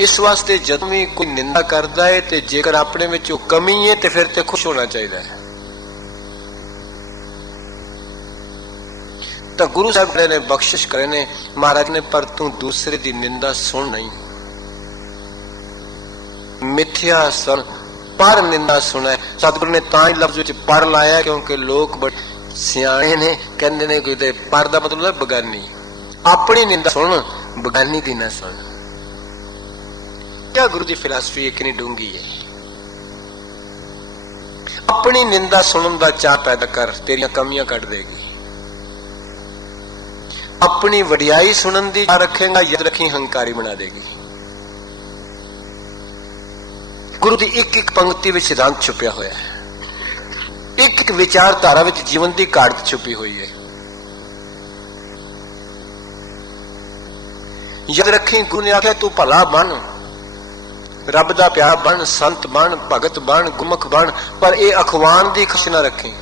इस वास्ते जदों भी कोई निंदा करता है तो जेकर अपने में कमी है तो फिर तो खुश होना चाहिए है। तो गुरु साहब ने बख्शिश करे ने महाराज ने, पर तू दूसरे की निंदा सुन नहीं, मिथ्या सुन पर निंदा सुना। सतगुरु ने तां ही लफ्ज पर लाया क्योंकि लोग बड़े सियाणे ने, कहते ने कोई पर दा मतलब बगानी। अपनी निंदा सुन, बगानी की ना सुन। क्या गुरु की फिलासफी कितनी डूंगी है। अपनी निंदा सुनने का चाह पैदा कर, तेरिया कमियां कट देगी। अपनी वडियाई सुनने की चाह रखेगा, याद रखी हंकारी बना देगी। गुरु की एक एक पंक्ति में सिद्धांत छुपया हुआ है, एक एक विचारधारा में जीवन की घाट छुपी हुई है। याद रखी गुरु ने आख्या तू भला बन, रब दा प्यारा बन, संत बन, भगत बन, गुरमुख बन, पर यह अखवान की खश ना रखी।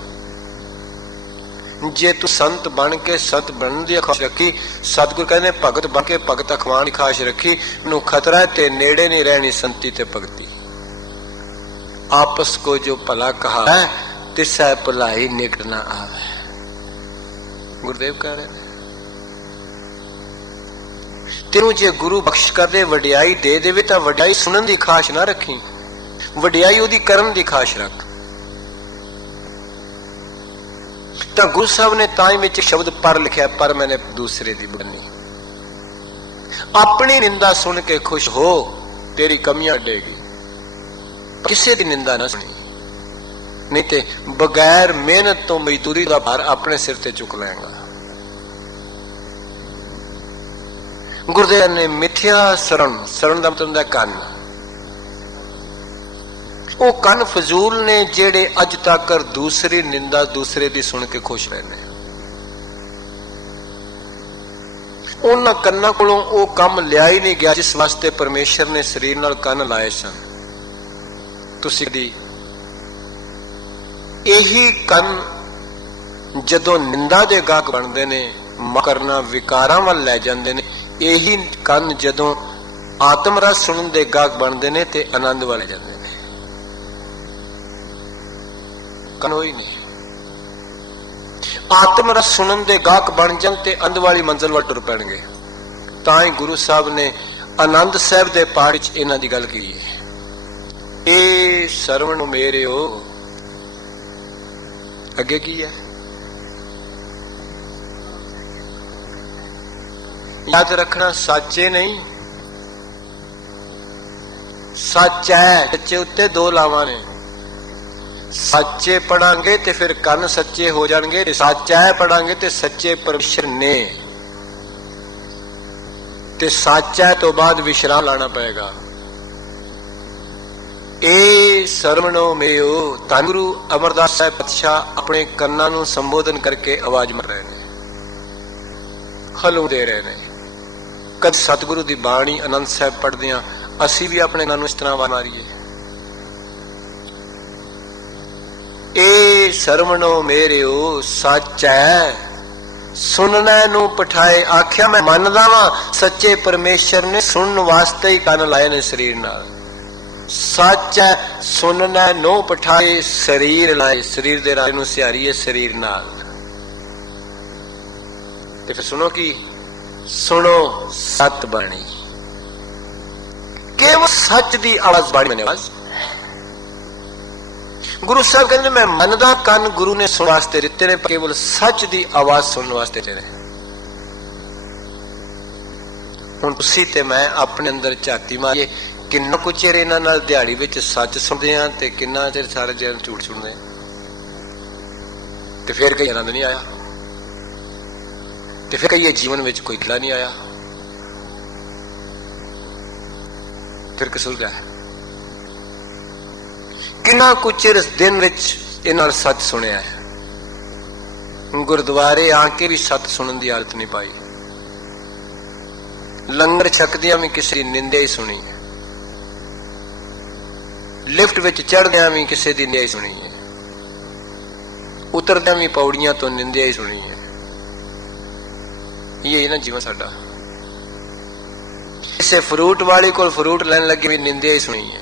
जे तू संत बन के संत बनने की खाश रखी, सतगुरु कहने भगत बन के भगत अखवान की खाश रखी, मैनू खतरा है ते नेड़े नहीं रहनी संती ते भगती। आपस को जो भला कहा है तिसै भलाई निकट ना आवे। गुरुदेव कह रहे हैं तेनू जे गुरु बख्श कर दे, वडियाई दे देवे तो वडियाई सुनन की खाश ना रखी, वडियाई उहदी करन की खाश रख। तो गुरु साहब ने ताई में शब्द पर लिखा, पर मैंने दूसरे की बनी। अपनी निंदा सुन के खुश हो, तेरी कमियां अडेगी। किसी की निंदा ना सुनी, नहीं तो बगैर मेहनत तो मजदूरी का भार अपने सिर ते चुक लेगा। गुरुदेव ने मिथ्या शरण, शरण का मतलब है कन, वो कन फजूल ने जेड़े अज तक दूसरी निंदा दूसरे की सुन के खुश रहने। उन्होंने कन्ना कोलों वो काम लिया ही नहीं गया जिस वास्ते परमेश्वर ने शरीर नाल कन लाए सन। तुसी यही कन जदों निंदा के गाहक बनते ने, करना विकारां वल लै जांदे ने। यही कन जदों आत्म रस सुनन के गाहक बनते ने ते आनंद वाले जाते हैं। कन ही नहीं, आत्म रस सुनन के गाहक बन जान ते अंध वाली मंजिल वल टुर पैणगे। तां ही गुरु साहब ने आनंद साहब के पाठ च इन्हां दी गल की है, ए सरवण मेरे हो। अगे की है, याद रखना साचे नहीं, सच है। सच्चे उत्ते दो लावां ने, सच्चे पढ़ांगे ते फिर कन सच्चे हो जाएंगे, सच्चा है पढ़ांगे ते सच्चे परमेश्वर ने, ते सच्चा है तो बाद विश्राम लाना पड़ेगा। ए सरवणो मेयो। धन गुरु अमरदास साहब पातशाह अपने कन्ना नूं संबोधन करके आवाज मार रहे हैं, हलू दे रहे हैं। कद सतगुरु की बाणी आनंद साहब पढ़ते हैं, असी भी अपने कन्ना नूं इस तरह आवाज मारीए, ए सरवणो मेरियो सच है। सुनने नूं पठाए आख्या मैं मनदा वां, सच्चे परमेश्वर ने सुनने वास्ते ही कन लाए ने शरीर नाल। सच है, सुनना नो पठाए शरीर लाए, शरीर दे राज नूं सिहारीए शरीर नाल। ते फिर सुनो की, सुनो सत बाणी, केवल सच दी आवाज बाणी मैंने आवाज। गुरु साहब कहते मैं मनदा कन गुरु ने सुन वास्ते दिते ने, केवल सच दी आवाज सुनने वास्ते दिते ने। हुण तुसीं ते मैं अपने अंदर झाती मारीए, किन्ना कुछ चिर इन्हां नाल दिहाड़ी विच सच सुनदे हां ते किन्ना चिर सारे दिन झूठ सुनदे हां, ते फिर कई आनंद नहीं आया, ते फिर कई जीवन विच कोई खिला नहीं आया, फिर कसूर क्या है। किन्ना कुछ चिर दिन विच इन्हां नाल सच सुनिया है, गुरुद्वारे आके भी सच सुनने की आदत नहीं पाई, लंगर छकदियां भी किसी की निंदा ही सुनी है, लिफ्ट विच चढ़दियां भी किसी की निंदा ही सुनी है, उतरदियां भी पौड़ियां तो निंदा ही सुनी है। ये ना जीवन साडा। इस किसी फ्रूट वाली को फ्रूट लैन लगे भी निंदिया ही सुनी है,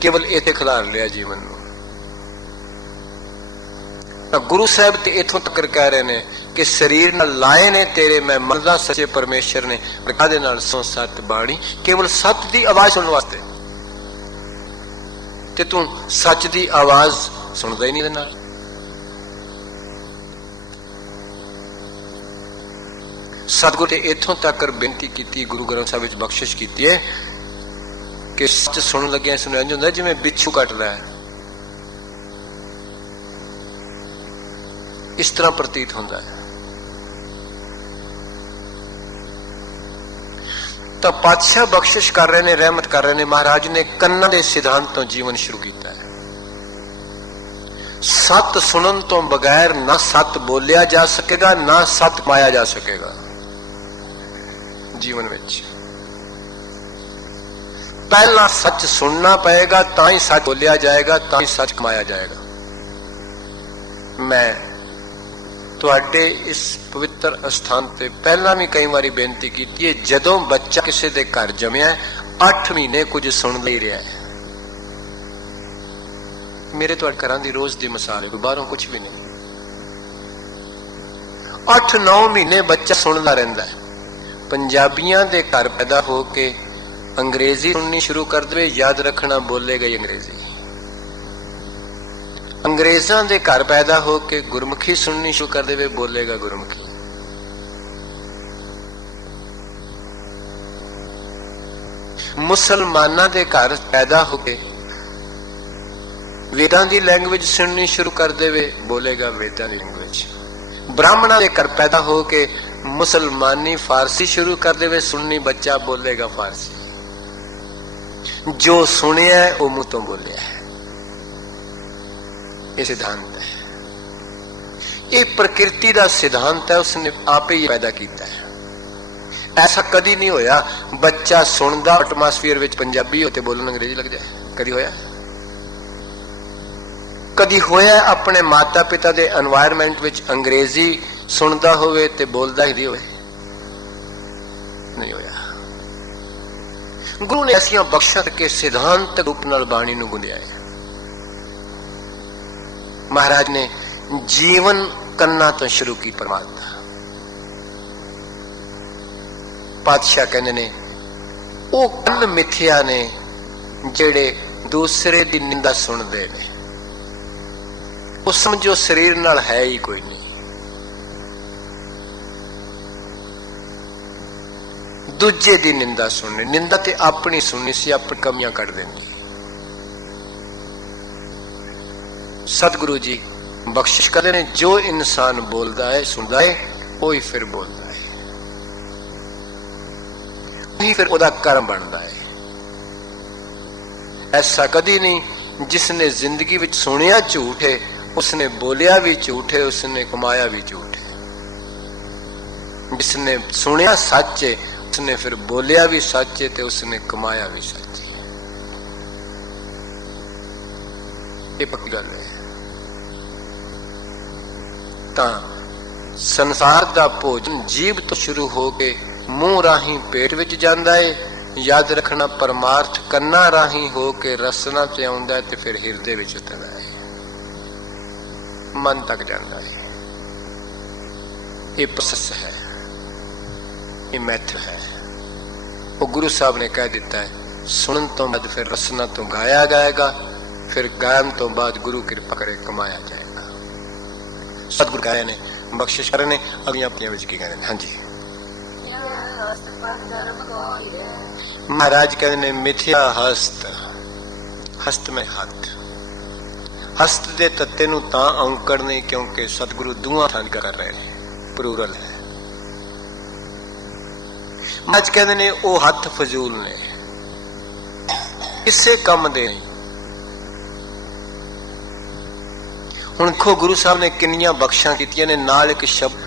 केवल इथे खिलार लिया जीवन में। गुरु साहब तो इथों तक कह रहे ने कि शरीर नाल लाए ने तेरे मैं मनदा सच्चे परमेश्वर ने कादे नाल सो सत बाणी, केवल सत दी आवाज सुनने वास्ते, ते तू सच दी आवाज सुनदा ही नहीं। दे नाल सतगुरु ने इथों तक बेनती की, गुरु ग्रंथ साहिब विच बख्शिश की है कि सच सुन लगे सुन इंज हुंदा जिवें बिच्छू कटदा है, इस तरह प्रतीत होता है। तो पातशाह बख्शिश कर रहे ने, रहमत कर रहे ने, महाराज ने कन्ना के सिद्धांत तो जीवन शुरू किया है। सत सुनन तो बगैर ना सत बोलिया जा सकेगा, ना सत माया जा सकेगा जीवन में। पहला सच सुनना पड़ेगा, ता ही सच बोलिया जाएगा, ता ही सच कमाया जाएगा। मैं तुहाडे इस पवित्र स्थान पे पहला भी कई बार बेनती की है, जदों बच्चा किसी के घर जमया 8 महीने कुछ सुन नहीं रहा है। मेरे तो घर की रोज की मिसाल है, बाहरों कुछ भी नहीं। 8-9 महीने बच्चा सुनता रहता है। पंजाबियों के घर पैदा होके अंग्रेजी सुननी शुरू कर दे, याद रखना बोलेगा ही अंग्रेजी। अंग्रेजों के घर पैदा होके गुरमुखी सुननी शुरू कर दे, बोलेगा गुरमुखी। मुसलमाना के घर पैदा होके वेदां की लैंग्वेज सुननी शुरू कर दे, बोलेगा वेदां की लैंग्वेज। ब्राह्मणों के घर पैदा होके मुसलमानी फारसी शुरू कर दे, सुननी बच्चा बोलेगा फारसी। जो सुनिया है वो मुंह तो बोलिया है। ये सिद्धांत है, ये प्रकृति का सिद्धांत है, उसने आप ही पैदा किया है। ऐसा कदी नहीं होया बच्चा सुनदा एटमॉस्फेयर विच पंजाबी होते बोलन अंग्रेजी लग जाए। कदी होया? कदी होया अपने माता पिता के एनवायरमेंट विच अंग्रेजी सुनदा होवे ते बोलदा ही होवे? नहीं होया। गुरु ने ऐसियां बख्शत के सिद्धांत रूप नाल बाणी नूं बुनिया है। महाराज ने जीवन करना तो शुरू की परमात्मा। पातशाह कहने ने वो कन मिथ्या ने जेड़े दूसरे की निंदा सुनते ने, वो समझो शरीर नाल है ही कोई नहीं। दूजे की निंदा सुननी, निंदा ते अपनी सुननी सी, अपनी कमियां कट देंगी। सतगुरु जी बख्शिश करते हैं, जो इंसान बोलता है सुनता है वही फिर बोलता है, वही फिर ओदा कर्म बनता है। ऐसा कदी नहीं जिसने जिंदगी विच सुनिया झूठ है, उसने बोलिया भी झूठ है, उसने कमाया भी झूठ है। जिसने सुनिया सच है, उसने फिर बोलिया भी सच है, तो उसने कमाया भी सच है। ये पक्की गल है। संसार का भोजन जीभ तो शुरू हो के मुंह राही पेट विच जांदा है। याद रखना परमार्थ कन्ना राही हो के रसना च आउंदा है, ते फिर हिरदे विच उतरदा है, मन तक जांदा है। ये प्रोसेस है, ये मैथड है। वो गुरु साहब ने कह दिता है, सुनन तो बाद फिर रसना तो गाया जाएगा, फिर गायन तो बाद गुरु कृपा करे कमाया जाएगा। सतगुरु गाया ने बख्शिश करे ने अगलियां अपनी विच की कहने। हाँ जी महाराज कहते ने मिथ्या हस्त, हस्त में हाथ, हस्त दे तत्ते नूं तां औंकड़ नहीं क्योंकि सतगुरु दूआं थां कर रहे हैं, प्लूरल है। महाराज कहते ने वो हथ फजूल ने, किसे कम दे नहीं। हुण देखो गुरु साहब ने किन्नियां बख्शां कीतियां ने, नाल एक शब्द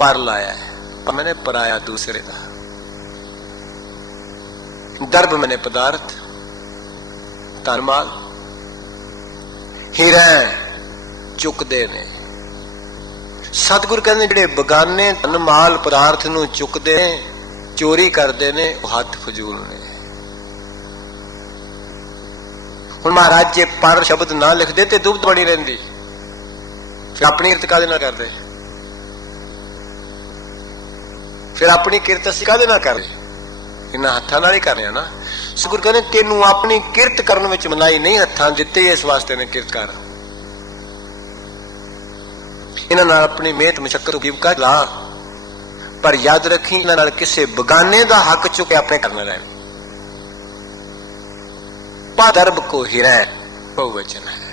पर लाया है, पर मैंने पराया दूसरे का। दर्भ मैंने पदार्थ, धनमाल हीरा चुकते ने, सतगुरु कहते ਜਿਹੜੇ ਬਗਾਨੇ ਧਨ ਮਾਲ ਪਦਾਰਥ ਨੂੰ ਚੁੱਕਦੇ ਨੇ, ਚੋਰੀ ਕਰਦੇ ਨੇ, ਉਹ ਹੱਥ ਫਜ਼ੂਲ ਨੇ। ਹੁਣ ਮਹਾਰਾਜ ਜੇ ਪਰ ਸ਼ਬਦ ਨਾ ਲਿਖਦੇ ਤੇ ਦੁਬਧ ਬਣੀ ਰਹਿੰਦੀ, ਫਿਰ ਆਪਣੀ ਕਿਰਤ ਕਾਹਦੇ ਨਾਲ ਕਰਦੇ? ਫਿਰ ਆਪਣੀ ਕਿਰਤ ਅਸੀਂ ਕਾਹਦੇ ਨਾਲ ਕਰਦੇ? ਇਹਨਾਂ ਹੱਥਾਂ ਨਾਲ ਹੀ ਕਰ ਰਹੇ ਨਾ। ਸਤਿਗੁਰੂ ਕਹਿੰਦੇ ਤੈਨੂੰ ਆਪਣੀ ਕਿਰਤ ਕਰਨ ਵਿੱਚ ਮਨਾਹੀ ਨਹੀਂ, ਹੱਥਾਂ ਦਿੱਤੇ ਇਸ ਵਾਸਤੇ ਨੇ ਕਿਰਤ ਕਰ। ਇਹਨਾਂ ਨਾਲ ਆਪਣੀ ਮਿਹਨਤ ਮਸ਼ੱਕਤ ਜੀਵਕਾ ਲਾ, ਪਰ ਯਾਦ ਰੱਖੀ ਇਹਨਾਂ ਨਾਲ ਕਿਸੇ ਬਗਾਨੇ ਦਾ ਹੱਕ ਚੁੱਕ ਕੇ ਆਪਣੇ ਕਰਨਾ ਰਹਿ। दर्ब को हिरै बहुवचन है,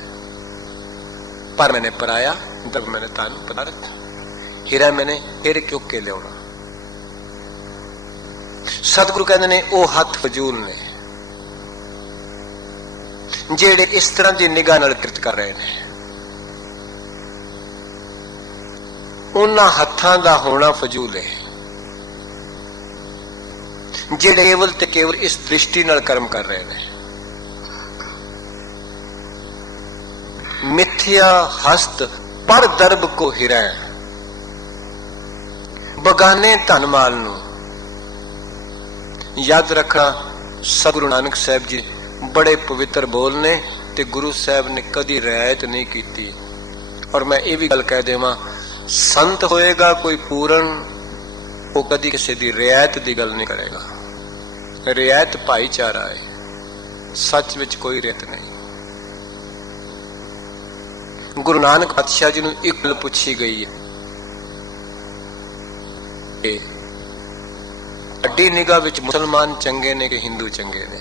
पर मैंने पराया, दर्ब मैंने तान पदार्थ, हिरा मैंने हिर चुक के लिया। सतगुरु कहते ने वो हथ फजूल ने जेड़े इस तरह की निगाह नाल कृत कर रहे हैं। उन्हां हत्थां दा होना फजूल है जेड़े केवल ते केवल इस दृष्टि नाल कर्म कर रहे हैं। मिथ्या हस्त पर दर्ब को हिरै, बगाने धन माल नूं याद रखना। सतगुरु नानक साहब जी बड़े पवित्र बोल ने ते गुरु साहब ने कदी रियायत नहीं की। और मैं ये भी गल कह देवां, संत होएगा कोई पूर्ण, वो कदी किसी की रियायत की गल नहीं करेगा। रियायत भाईचारा है, सच विच कोई रियायत नहीं। गुरु नानक पातशाह जी नूं एक गल पूछी गई है, अड्डी निगाह विच मुसलमान चंगे ने कि हिंदू चंगे ने?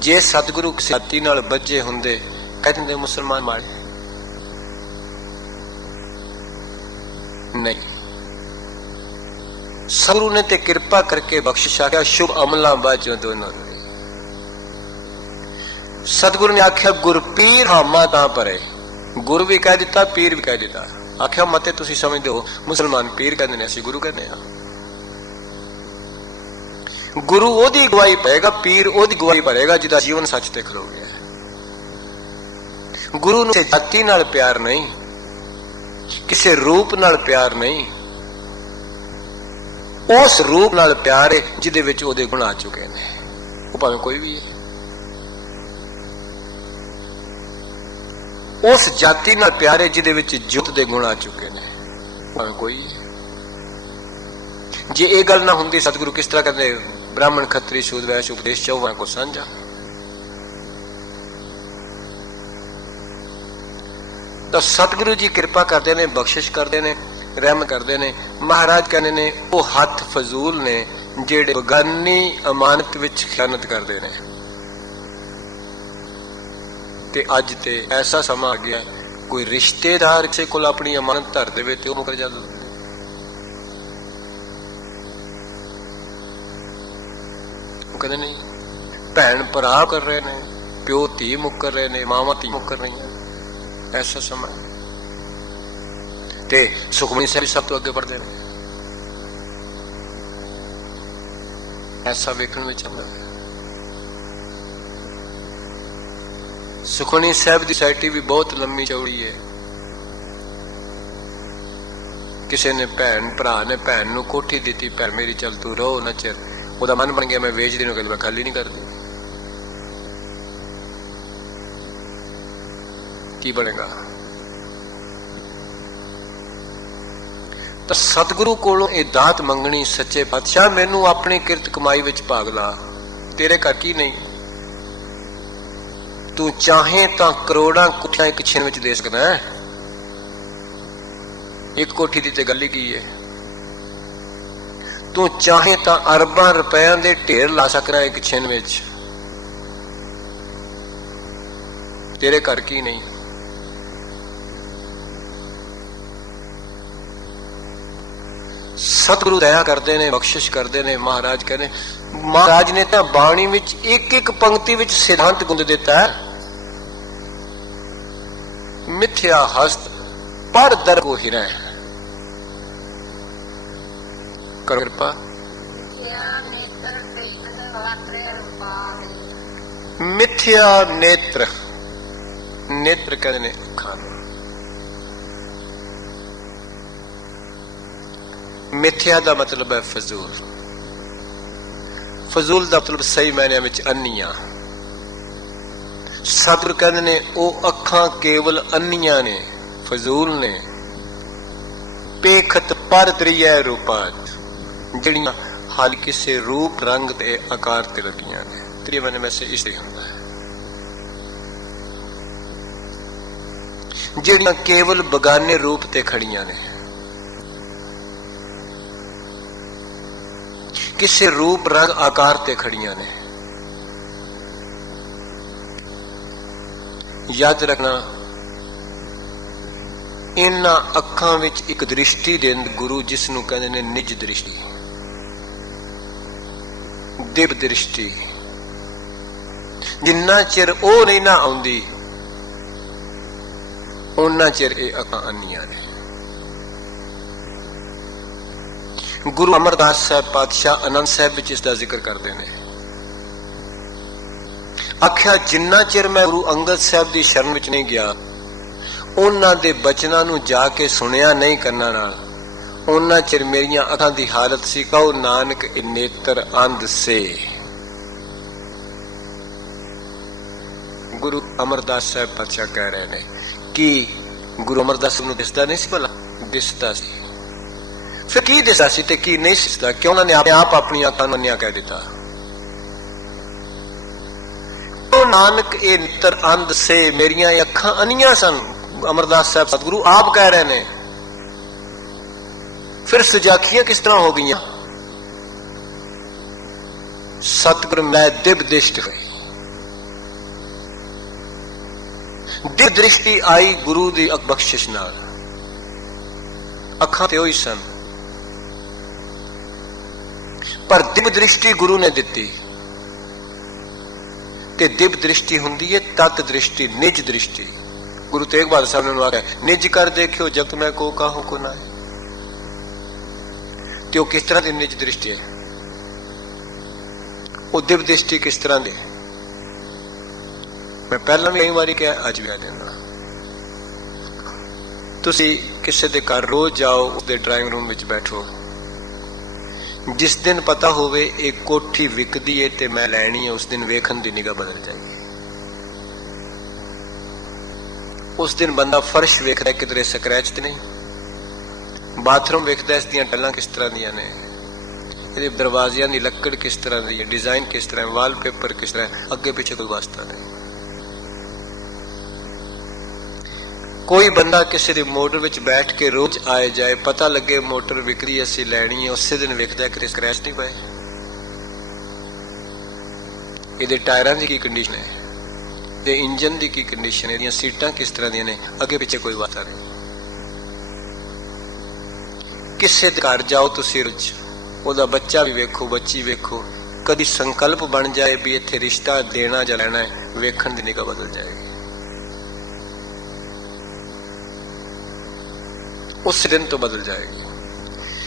जे सतगुरु किसी जाति नाल बज्जे हुंदे कह दिंदे मुसलमान माड़े नहीं। सतगुरु ने ते कृपा करके बख्शिश आख्या शुभ अमलां बाजों दोनों। सतगुरु ने आख्या गुर पीर हामा तां परे, गुरु भी कह दिता, पीर भी कह दिता। आख्या मते तुसी समझदे हो मुसलमान पीर कहते हैं, असीं गुरु कहते हैं। गुरु ओदी गवाही भरेगा, पीर ओदी गवाही भरेगा जिहदा जीवन सच ते खलो गया। गुरु नूं जाति नाल प्यार नहीं, किसी रूप नाल प्यार नहीं, उस रूप नाल प्यार है जिहदे विच ओदे गुण आ चुके हैं, वो भावें कोई भी है। उस जाति नाल प्यार है जिहदे विच जुत दे गुण आ चुके हैं, भावें कोई है। जे ये गल ना हुंदी सतगुरु किस तरह कहते ब्राह्मण खत्री शूद्र वैश्य उपदेश चौहां को साझा। तो सतगुरु जी कृपा करते ने, बख्शिश करते ने, रहम करते ने। महाराज कहने ने वो हथ फजूल ने जेड़े बगानी अमानत विच खयानत करते ने। ते अज ते ऐसा समा आ गया, कोई रिश्तेदार किसी को अपनी अमानत धर दे तो मुकर जाता। कहते नहीं, भैन भरा कर रहे ने, प्यो धी मुकर रहे ने, मावा धी मुकर रही हैं। ऐसा समा ते सुखमनी साहब सब तो अगे बढ़ते हैं। ऐसा वेखण में चलता है। सुखमनी साहब की सोसाइटी भी बहुत लंबी चौड़ी है। किसी ने भैन भरा ने भैन नूं कोठी दी, भैन मेरी चल तू रहो ना चिर, ਉਹਦਾ मन बन गया मैं वेच दी, मैं खाली नहीं करती। की बनेगा? तो सतगुरु कोलों ये दात मंगनी, सच्चे पातशाह मैनू अपनी किरत कमाई विच भाग ला, तेरे घर की नहीं। तू चाहे तो करोड़ां कोठियां एक छिन विच दे सकदा है। एक कोठी दी ते गल ही की है। तू चाहे तो अरबां रुपया दे ढेर ला सकना एक छिन विच, तेरे घर की नहीं। सतगुरु दया करते ने, बख्शिश करते ने। महाराज कहने, महाराज ने तो बाणी विच एक एक पंक्ति विच सिद्धांत गुंद देता है। मिथ्या हस्त पर दर को हिरै, करो कृपा। मिथ्या नेत्र, नेत्र कहते ने अखां, मिथ्या का मतलब है फजूल। फजूल का मतलब सही मायने में अन्नियां। सतगुर कहते ने ओ अखां केवल अन्नियां ने, फजूल ने। पेखत पर त्रिय रूपात, जड़ियां हाल किसी रूप रंग ते आकार ते लगियां ने। त्रिय मायने में से इसलिए होता है जड़ियां केवल बगाने रूप ते खड़ियां ने, किसी रूप रंग आकार ते खड़ियां ने। याद रखना इन्हां अखां विच एक दृष्टि देन गुरु जिसनूं कहंदे ने निज दृष्टि, दिव्य दृष्टि। जिन्ना चिर ओ नहीं ना आउंदी उन्ना चिर ये अखां अन्नियां ने। गुरु अमरदास साहब पातशाह आनंद साहब विच इसका जिक्र करते हैं। आख्या जिन्ना चिर मैं गुरु अंगद साहब की शरण विच नहीं गया, उन्हां दे बचनां नूं जाके सुनिया नहीं करना नाल, उन्ना चिर मेरियां अखां दी हालत सी कहो नानक नेत्र अंध से। गुरु अमरदास साहब पातशाह कह रहे हैं कि गुरु अमरदास नूं दिसदा नहीं सी, भला दिसदा सी। फिर की दिसदा सी ते की नहीं दिसदा? क्यों उन्होंने अपने आप अपनी अखां मन्निया कह दिता। तो नानक ए नेत्र अंध से, मेरियां अखां अन्नियां सन। अमरदास साहब सतगुरु आप कह रहे ने। फिर सुजाखियां किस तरह हो गई? सतगुर मैं दिव्य दृष्टि हुई, दिव्य दृष्टि आई गुरु दी बख्शिश नाल। अखां ते ओही सन पर दिव्य दृष्टि गुरु ने दिती। ते दिव्य दृष्टि हुंदी है तत् दृष्टि, निज दृष्टि। गुरु तेग बहादुर साहब ने आख्या निज कर देखियो जगत में को काहू को ना है। तो किस तरह की निज दृष्टि है? वो दिव्य दृष्टि किस तरह की? मैं पहला भी कई बार क्या अज भी कह देना, तुसी किसी के घर रोज जाओ, उसके ड्राइंग रूम में बैठो, जिस दिन पता होवे एक कोठी विकदी है ते मैं लैनी है, उस दिन वेखन की निगाह बदल जाएगी। उस दिन बंदा फर्श वेखदा किधरे स्क्रैच तो नहीं, बाथरूम वेखदा इसदियां टैलां किस तरह दियां ने, ये दरवाजियां दी लक्कड़ किस तरह दी है, डिजाइन किस तरह है, वालपेपर किस तरह है, अगे पीछे कोई वास्ता नहीं। कोई बंदा किसी दी मोटर विच बैठ के रोज आए जाए, पता लगे मोटर विकरी असी लैनी है, उस दिन वेखदा कि स्क्रैच नहीं पाए, ये टायरां दी की कंडीशन है, ये इंजन दी की कंडीशन है, ये सीटां किस तरह दी ने, अगे पीछे कोई वास्ता नहीं। किसी दे घर जाओ तुसीं रोज, ओहदा बच्चा भी वेखो, बच्ची वेखो, कदी संकल्प बन जाए भी इत्थे रिश्ता देना जां लैना है, वेखण दी निगाह बदल जाएगी। उस दिन तो बदल जाएगी।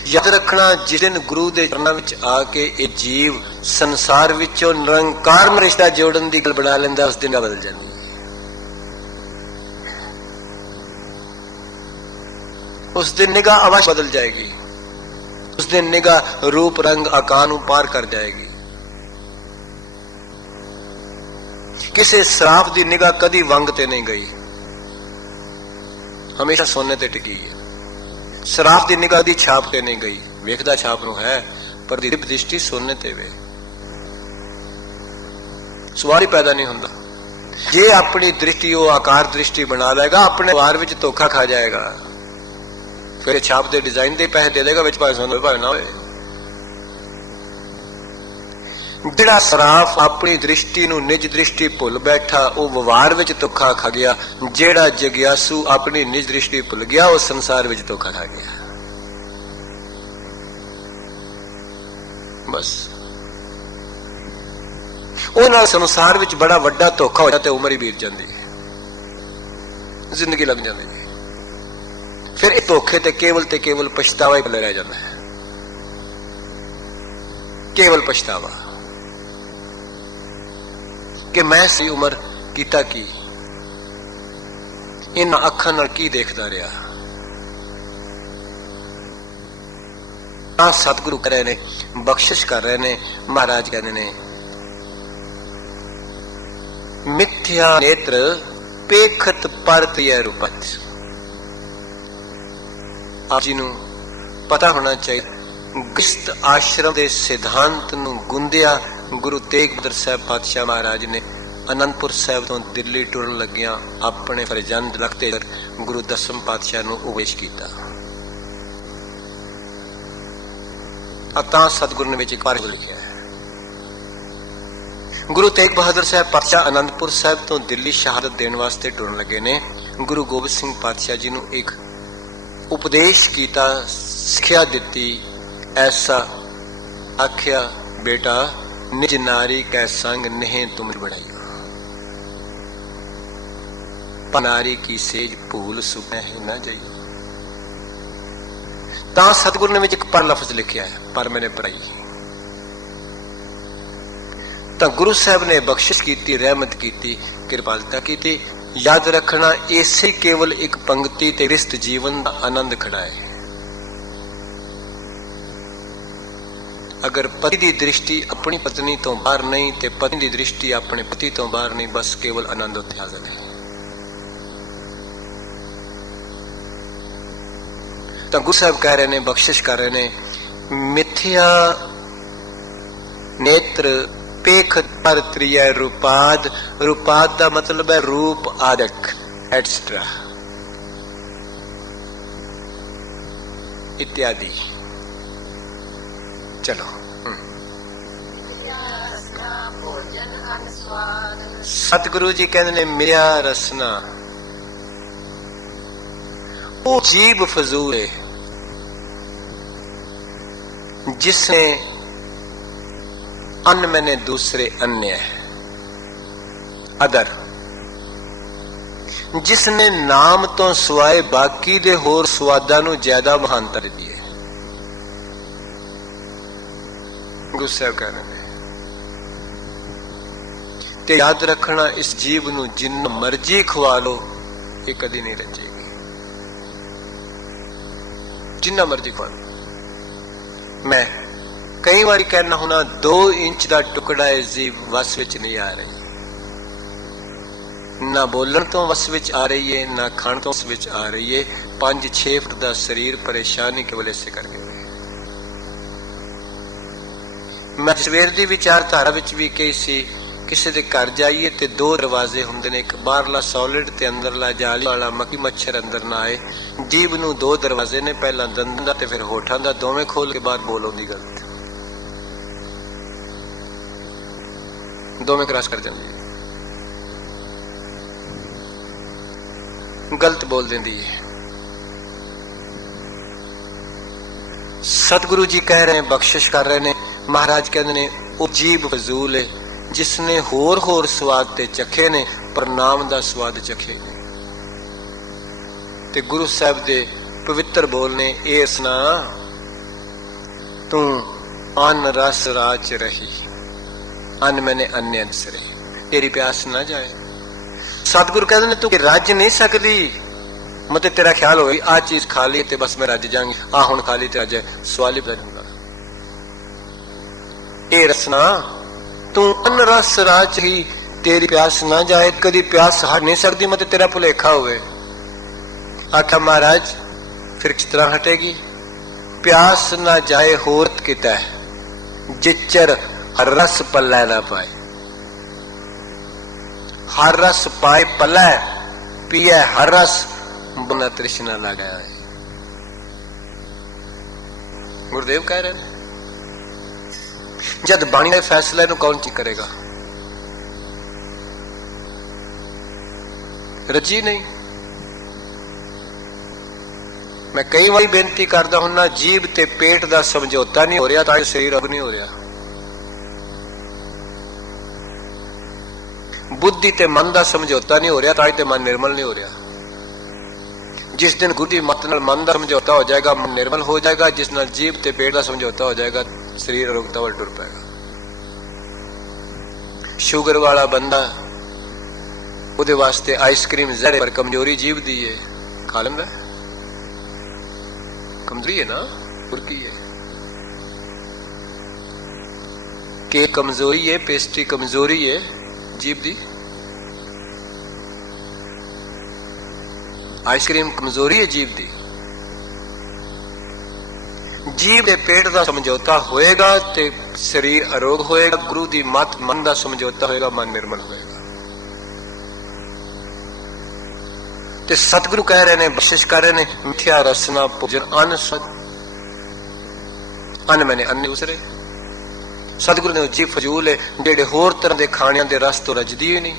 याद रखना जिस दिन गुरु के चरणों में आके ये जीव संसार विचों निरंकार में रिश्ता जोड़न की गल बना लेंदा, उस दिन बदल जाती है। उस दिन निगाह अवश्य बदल जाएगी। उस दिन निगाह रूप रंग आकार पार कर जाएगी। किसी सराफ की निगाह कदी वंग ते नहीं गई, हमेशा सोने ते टिकी है। सराफ की निगाह दी छाप ते नहीं गई, वेखदा छाप नु है पर दिव्य दृष्टि सोने ते वे। सवाल ही पैदा नहीं होता। जे अपनी दृष्टि वो आकार दृष्टि बना लेगा, अपने वार विच धोखा खा जाएगा, फिर छाप दे डिजाइन दे पैसे दे देगा, भावे सोना भावे ना होए। जिहड़ा सराफ अपनी दृष्टि नूं निज दृष्टि भुल बैठा, वो व्यवहार विच धोखा खा गया। जिहड़ा जग्यासु अपनी निज दृष्टि भुल गया, वो संसार विच धोखा खा गया। बस उन्हां संसार विच बड़ा वड्डा धोखा हो जाता, उम्र ही बीत जाती है, जिंदगी लग जाती है। फिर इस धोखे ते केवल पछतावा ही रह जाता है, केवल पछतावा कि मैं सी उम्र कीता की, इन अखां नाल की देखदा रहा। ਤਾਂ ਸਤਿਗੁਰੂ ਕਰ ਰਹੇ ਨੇ, ਬਖਸ਼ਿਸ਼ ਕਰ ਰਹੇ ਨੇ। ਮਹਾਰਾਜ ਕਹਿੰਦੇ ਨੇ ਮਿਥਿਆ ਨੇਤਰ ਪੇਖਤ ਪਰਤਿਐ ਰੂਪਤ। ਆਪ ਜੀ ਨੂੰ ਪਤਾ ਹੋਣਾ ਚਾਹੀਦਾ, ਗ੍ਰਸਥ ਆਸ਼ਰਮ ਦੇ ਸਿਧਾਂਤ ਨੂੰ ਗੁੰਦਿਆ ਗੁਰੂ ਤੇਗ ਬਹਾਦਰ ਸਾਹਿਬ ਪਾਤਸ਼ਾਹ ਮਹਾਰਾਜ ਨੇ ਅਨੰਦਪੁਰ ਸਾਹਿਬ ਤੋਂ ਦਿੱਲੀ ਟੁਰਨ ਲੱਗਿਆਂ ਆਪਣੇ ਫਰਜ਼ੰਦ ਲਖਤੇ ਗੁਰੂ ਦਸਮ ਪਾਤਸ਼ਾਹ ਨੂੰ ਉਪਦੇਸ਼ ਕੀਤਾ। ਤਾਂ ਸਤਿਗੁਰੂ ਨੇ ਵਿੱਚ ਇੱਕ ਵਾਰ ਲਿਖਿਆ ਹੈ, ਗੁਰੂ ਤੇਗ ਬਹਾਦਰ ਸਾਹਿਬ ਪਾਤਸ਼ਾਹ ਅਨੰਦਪੁਰ ਸਾਹਿਬ ਤੋਂ ਦਿੱਲੀ ਸ਼ਹਾਦਤ ਦੇਣ ਵਾਸਤੇ ਟੁਰਨ ਲੱਗੇ ਨੇ। ਗੁਰੂ ਗੋਬਿੰਦ ਸਿੰਘ ਪਾਤਸ਼ਾਹ ਜੀ ਨੂੰ ਇੱਕ ਉਪਦੇਸ਼ ਕੀਤਾ, ਸਿੱਖਿਆ ਦਿੱਤੀ। ਐਸਾ ਆਖਿਆ ਬੇਟਾ ਨਿਜ ਨਾਰੀ ਕੈ ਸੰਗ ਨਹੀਂ ਤੁਮ ਬੜਾਈ, ਨਾਰੀ ਕੀ ਸੇਜ ਭੂਲ ਸੁਪਨੇ ਨਾ ਜਾਈ। ਤਾਂ ਸਤਿਗੁਰੂ ਨੇ ਵਿੱਚ ਇੱਕ ਪਰ ਲਫ਼ਜ਼ ਲਿਖਿਆ ਹੈ, ਪਰ ਮੈਨੇ ਪੜਾਈ। ਤਾਂ ਗੁਰੂ ਸਾਹਿਬ ਨੇ ਬਖਸ਼ਿਸ਼ ਕੀਤੀ, ਰਹਿਮਤ ਕੀਤੀ, ਕਿਰਪਾਲਤਾ ਕੀਤੀ। ਯਾਦ ਰੱਖਣਾ, ਇਸੇ ਕੇਵਲ ਇੱਕ ਪੰਕਤੀ ਤੇ ਗ੍ਰਸਥ ਜੀਵਨ ਦਾ ਆਨੰਦ ਖੜਾ ਹੈ। ਅਗਰ ਪਤੀ ਦੀ ਦ੍ਰਿਸ਼ਟੀ ਆਪਣੀ ਪਤਨੀ ਤੋਂ ਬਾਹਰ ਨਹੀਂ ਤੇ ਪਤਨੀ ਦੀ ਦ੍ਰਿਸ਼ਟੀ ਆਪਣੇ ਪਤੀ ਤੋਂ ਬਾਹਰ ਨਹੀਂ, ਬਸ ਕੇਵਲ ਆਨੰਦ ਉੱਥੇ ਹਾਜ਼ਰ ਹੈ। ਤਾਂ ਗੁਰੂ ਸਾਹਿਬ ਕਹਿ ਰਹੇ ਨੇ, ਬਖਸ਼ਿਸ਼ ਕਰ ਰਹੇ ਨੇ, ਮਿਥਿਆ ਨੇਤਰ ਪੇਖਤ ਪਰਤਿਐ ਰੂਪਾਦ। ਰੂਪਾਦ ਦਾ ਮਤਲਬ ਹੈ ਰੂਪ ਆਦਿਕ ਐਟਸਟਰਾ ਇਤਿਆਦि। ਚਲੋ ਸਤਿਗੁਰੂ ਜੀ ਕਹਿੰਦੇ ਨੇ ਮਿਲਿਆ ਰਸਨਾ ਉਹ ਜੀਵ ਫਜ਼ੂਲ ਹੈ जिसने अन्न मैंने दूसरे अन्य अदर, जिसने नाम तो सिवाए बाकी दे होर स्वादा नू ज्यादा महानता दी है। गुरु साहब कह रहे ते याद रखना, इस जीव नू जिन्ना मर्जी खवा लो ये कदी नहीं रचेगी, जिन्ना मर्जी खवा लो। मैं कई बार कहना होना 2 इंच का टुकड़ा इस जीव वस विच नहीं आ रही, ना बोलन तो वस विच आ रही है, ना खाण तो वस विच आ रही है। 5-6 फुट का शरीर परेशानी केवल इसे करके। मैं सवेर की विचारधारा विच भी कही सी, किसी के घर जाइए तो 2 दरवाजे होंगे ने, एक बाहरला सॉलिड ते अंदरला जाली वाला, मक्खी मच्छर अंदर ना आए। जीभ नू 2 दरवाजे ने, पहला दंदां दा ते फिर होठां दा, दोवें खोल के बाहर बोल आउंदी गलत, दोवें क्रॉस कर जांदी है, गलत बोल देंदी है। सतगुरु जी कह रहे हैं, बख्शिश कर रहे ने। महाराज कहते ने वो जीभ फजूल है जिसने होर होर स्वाद ते चखे ने पर नाम दा स्वाद चखे ने। ते गुरु साहब दे पवित्र बोलने ए सुना, तू अन रस राच रही अन मैंने अन्य सरे, तेरी प्यास ना जाए। सतगुरु कहते ने तू रज नहीं सकती, मतलब तेरा ख्याल हो आ चीज खा ली ते बस मैं रज जाऊंगी, आ हुण खा ली ते अज सवाल ही पै जाऊंगा। ए रसना तू अन रस राच ही, तेरी प्यास ना जाए, कदी प्यास हट नहीं सकती, मतलब तेरा भुलेखा हुए। आखा महाराज फिर किस तरह हटेगी? प्यास ना जाए होर किता जिचर हर रस पल्ला ना पाए, हर रस पाए पल्ला पिए हर रस बना तृष्णा लगाया है। गुरुदेव कह रहे हैं जब बाणी के फैसले नूं कौन चीज करेगा? रजी नहीं। मैं कई बार बेनती करता हुन्ना, जीभ ते पेट दा समझौता नहीं हो रहा तां शरीर अब नहीं हो रहा, बुद्धि ते मन दा समझौता नहीं हो रहा तां ते मन निर्मल नहीं हो रहा। जिस दिन बुद्धि मत नाल मन दा समझौता हो जाएगा, मन निर्मल हो जाएगा। जिस नाल जीभ ते पेट दा समझौता हो जाएगा, शरीर अरोगता वाल टुर पाएगा। शुगर वाला बंदा उहदे वास्ते आइसक्रीम जहर, पर कमजोरी जीभ दी है, खा लेंदा, कमजोरी है ना, की है। केक कमजोरी है, पेस्ट्री कमजोरी है जीभ दी, आइसक्रीम कमजोरी है जीभ दी। जीभ के पेट का समझौता होएगा ते शरीर अरोग होएगा, गुरु दी मत मन का समझौता होएगा, मन निर्मल होएगा। ते सतगुरु कह रहे ने, बख्शिश कर रहे ने, मिठिया रसना भोजन अन्न सद, अन्न मैंने अन्य दूसरे। सतगुरु ने जी फजूल है जेडे होर तरह के खाणियां दे रस तो रजदी ही नहीं।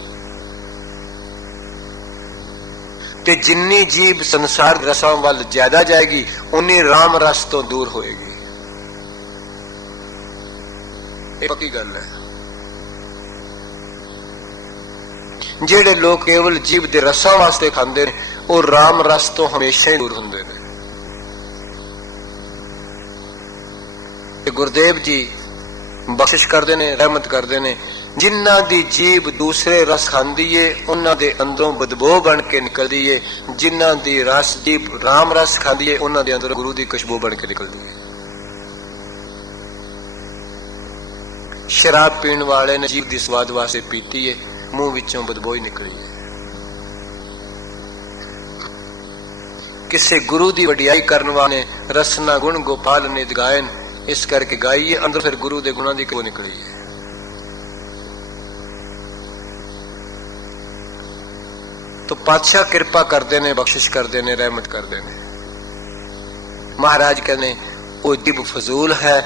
ते जिन्नी जीभ संसार रसां वाल ज्यादा जाएगी, उन्नी राम रस तो दूर होएगी। ये पक्की गल है। जेडे लोग केवल जीभ दे रसां वास्ते खांदे ने, वो राम रस तो हमेशा ही दूर हुंदे ने। गुरुदेव जी बख्शिश करते ने, रहमत करते ने, जिन्ना दी जीभ दूसरे रस खांदी है, उन्हां दे अंदरों बदबू बन के निकलदी है। जिन्ना दी रस जीभ राम रस खांदी है, उन्हां दे अंदरों गुरु दी खुशबू बन के निकलदी है। शराब पीण वाले ने जीभ दी स्वाद वास्ते पीती है, मुंह विचों बदबू ही निकली है। किसे गुरु दी वडियाई करन वाले रसना गुण गोपाल ने गायन, इस करके गाई है, अंदर फिर गुरु दे गुणां दी क्यों निकली है। तो पातशाह कृपा करते ने, बख्शिश करते ने, रहमत करते ने। महाराज कहने वो जीभ फजूल है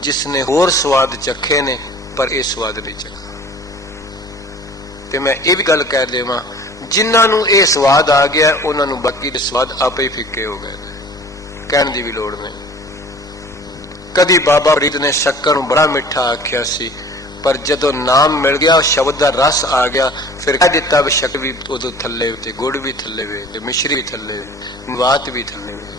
जिसने होर स्वाद चखे ने, पर यह स्वाद नहीं चखा। ते मैं ये भी गल कह देवां, जिन्होंने यह स्वाद आ गया, उन्होंने बाकी दे स्वाद आपे ही फिक्के हो गए, कहने की भी लोड़ नहीं। कदी बाबा फरीद ने शक्कर नूं बड़ा मिठा आख्या सी, पर जदों नाम मिल गया, शब्द का रस आ गया, फिर कह दिता भी शक्कर भी उदों थल्ले वे, गुड़ भी थल्ले वे, मिश्री भी थल्ले वे, वात भी थल्ले वे।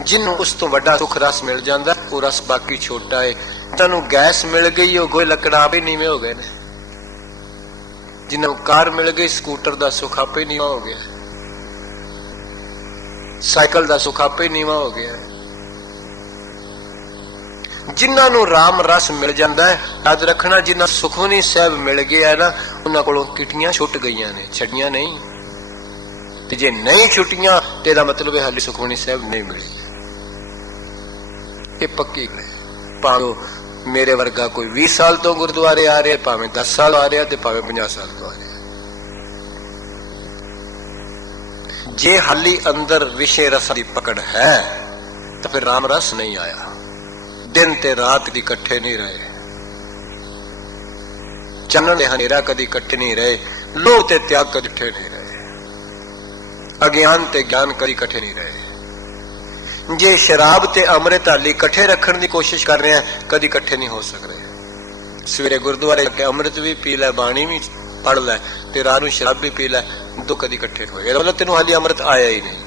जिन्हों उस तो वड्डा सुख रस मिल जाता, वो रस बाकी छोटा है। जिन्होंने गैस मिल गई, वो गोए लकड़ा आप ही नीवे हो गए ने। जिन्हों कार मिल गई, स्कूटर का सुख आपे नीवा हो गया, साइकिल का सुख आपे नीवा हो गया। जिन्होंने राम रस मिल जाता है, याद रखना, जिन्ना सुखमनी साहब मिल गया ना, उन्होंने कोलों किटियां छुट गई ने, छड़ियां नहीं। ते जे नहीं छुटियां तो इसका मतलब है हाली सुखमनी साहब नहीं मिली। ये पक्की है। भावें मेरे वर्गा कोई 20 साल तो गुरुद्वारे आ रहा, भावें 10 साल आ रहा, भावें 50 साल तो आ रहा। जे हाली अंदर विषय रस की पकड़ है, तो फिर राम रस नहीं आया। दिन ते रात की इकट्ठे नहीं रहे, चन्न हनेरा कदी इकट्ठे नहीं रहे, लोह ते त्याग कदी इकट्ठे नहीं रहे, अज्ञान ते ज्ञान कदी इकट्ठे नहीं रहे। जे शराब ते अमृत हाली इकट्ठे रखने की कोशिश कर रहे हैं, कदी इकट्ठे नहीं हो सकते। सवेरे गुरुद्वारे के अमृत भी पी लै, बाणी भी पढ़ लै, ते रात नूं शराब भी पी लै, दो कदी इकट्ठे होए। मतलब तेनों हाली अमृत आया ही नहीं,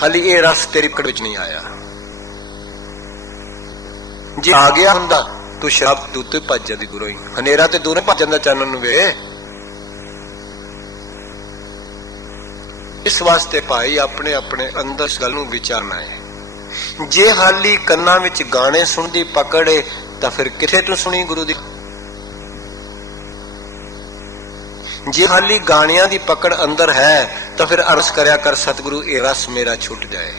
हाली ये रस तेरी पकड़ विच नहीं आया। जे आ गया हुंदा, तू शराब दूत ही भज जाती दूरों ही, हनेरा ते दूरों भज जांदा चानन नूं वे। इस वास्ते भाई अपने अपने अंदर इस गल नूं विचारना है। जे हाली कन्ना विच गाने सुनदी पकड़ है, तां फिर किथे तू सुनी गुरु दी। जे हाली गाणियां दी पकड़ अंदर है, तो फिर अरज करया कर, सतगुरु ये रस मेरा छुट जाए।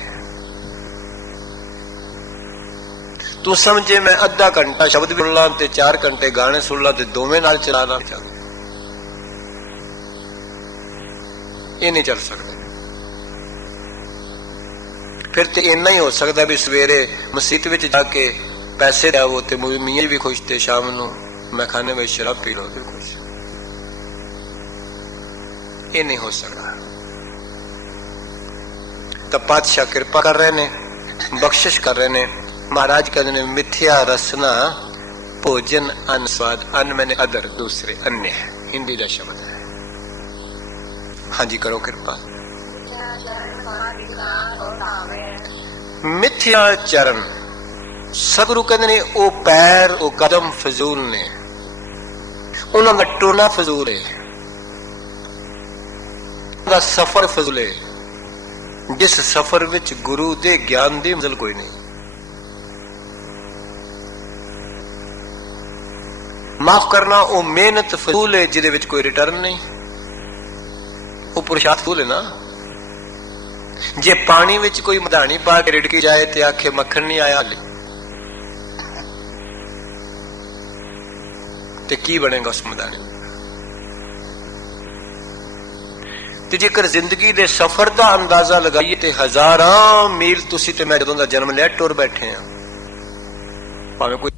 तू समझे मैं अद्धा घंटा शब्द भी सुन ला, 4 घंटे गाने सुन ला, दोवें नाल चला ला, ये नहीं चल सकता। फिर तो इन्ना ही हो सकता भी सवेरे मसीत विच जाके पैसे लावो, तो मियाँ भी खुश थे, शाम नूं मैं खाने में शराब पी लो, खुश। ये नहीं हो सकता। तब पातशाह कृपा कर रहे ने, बख्शिश कर रहे ने। महाराज कहते ने, मिथ्या रसना भोजन अन्न स्वाद, अन्न मैंने अदर, दूसरे अन्य है, हिंदी का शब्द है। हाँ जी, करो कृपा। मिथ्या चरण, सतगुरु कहते ने, वो पैर, वो कदम फजूल ने, उन्होंने टोना फजूल है, सफर फजूल है। जिस सफर विच गुरु दे ज्ञान दी मंजिल कोई नहीं। माफ करना वो मेहनत फजूल है जिहदे विच कोई रिटर्न नहीं, वो पुरुषार्थ फजूल है ना। जे पानी विच कोई मधानी पा के रिड़की जाए ते आखे मक्खन नहीं आया ते की बनेगा उस मधानी। ते जेकर जिंदगी दे सफर का अंदाजा लगाइए ते हजारां मील तुसी ते मैं जदों दा जन्म लिया टुर बैठे हैं, भावें कोई